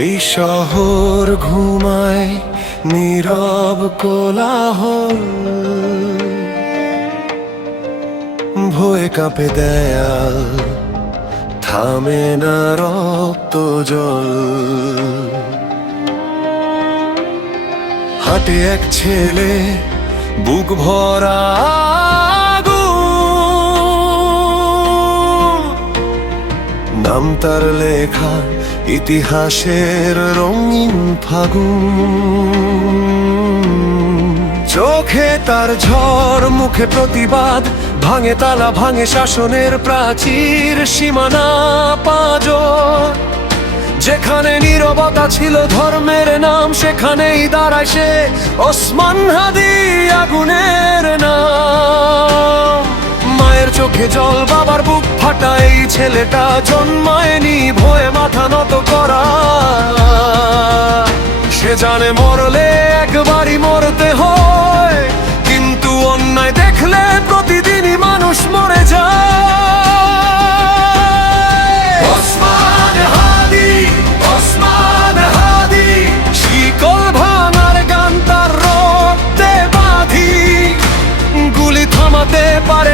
এই শহর ঘুমায় নীরব কোলাহল। ভয়ে কাঁপে দেয়াল, থামে না রক্ত জল। হাটে এক ছেলে, বুক ভরা নাম তার লেখা ইতিহাসের রঙিন ফাগুন। চোখে তার ঝড়, মুখে প্রতিবাদ, ভাঙে তালা, ভাঙে শাসনের প্রাচীর সীমানা পাঁজর। যেখানে নীরবতা ছিল ধর্মের নাম, সেখানেই দাঁড়ায় সে ওসমান হাদি আগুনের নাম। মায়ের চোখে জল, বাবার বুক ফাটা, এই ছেলেটা জন্মায়নি, ভয়ে মাথা নত করা। সে জানে মরলে একবারই মরতে হয়, কিন্তু অন্যায় দেখলে প্রতিদিনই মানুষ মরে যায়। শিকল গান তার রক্তে বাঁধি, গুলি থামাতে পারে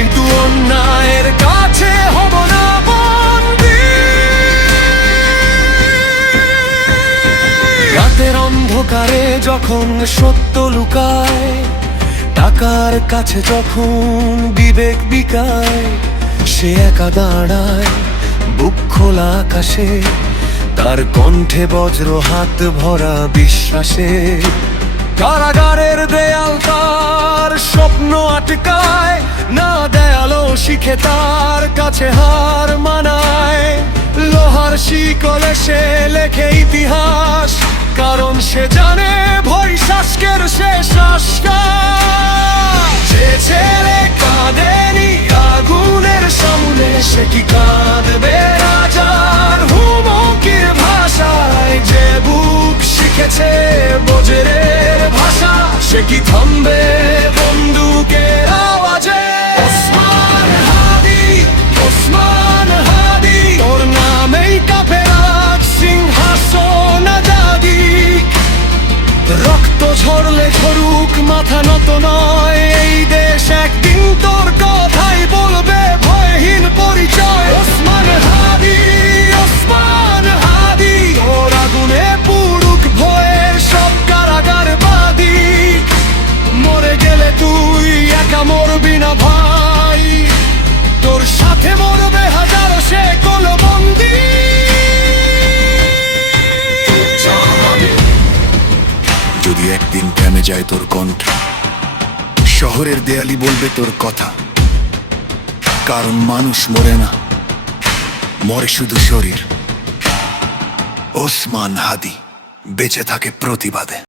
কিন্তু অন্যায়ের কাছে হব না রাতের অন্ধকারে যখন সত্য লুকায়, টাকার কাছে যখন বিবেক বিকায়, সে একা দাঁড়ায় বুক খোলা আকাশে, তার কণ্ঠে বজ্র হাত ভরা বিশ্বাসে। কারাগারের দেয়াল তার স্বপ্ন দেয়ালও শিখে তার কাছে হার মানায় লোহার শিকলে সে লেখে ইতিহাস, কারণ সে জানে ভয় শাসকের শেষ। যে ছেলে কাঁদেনি আগুনের সামনে, সে কি কাঁদবে রাজার হুমকির ভাষায় যে বুক শিখেছে বজরের ভাষা, সে কি থামবে যায় তোর কণ্ঠ। শহরের দেয়ালি বলবে তোর কথা। কারণ মানুষ মরে না, মরে শুধু শরীর। ওসমান হাদি বেঁচে থাকে প্রতিবাদে।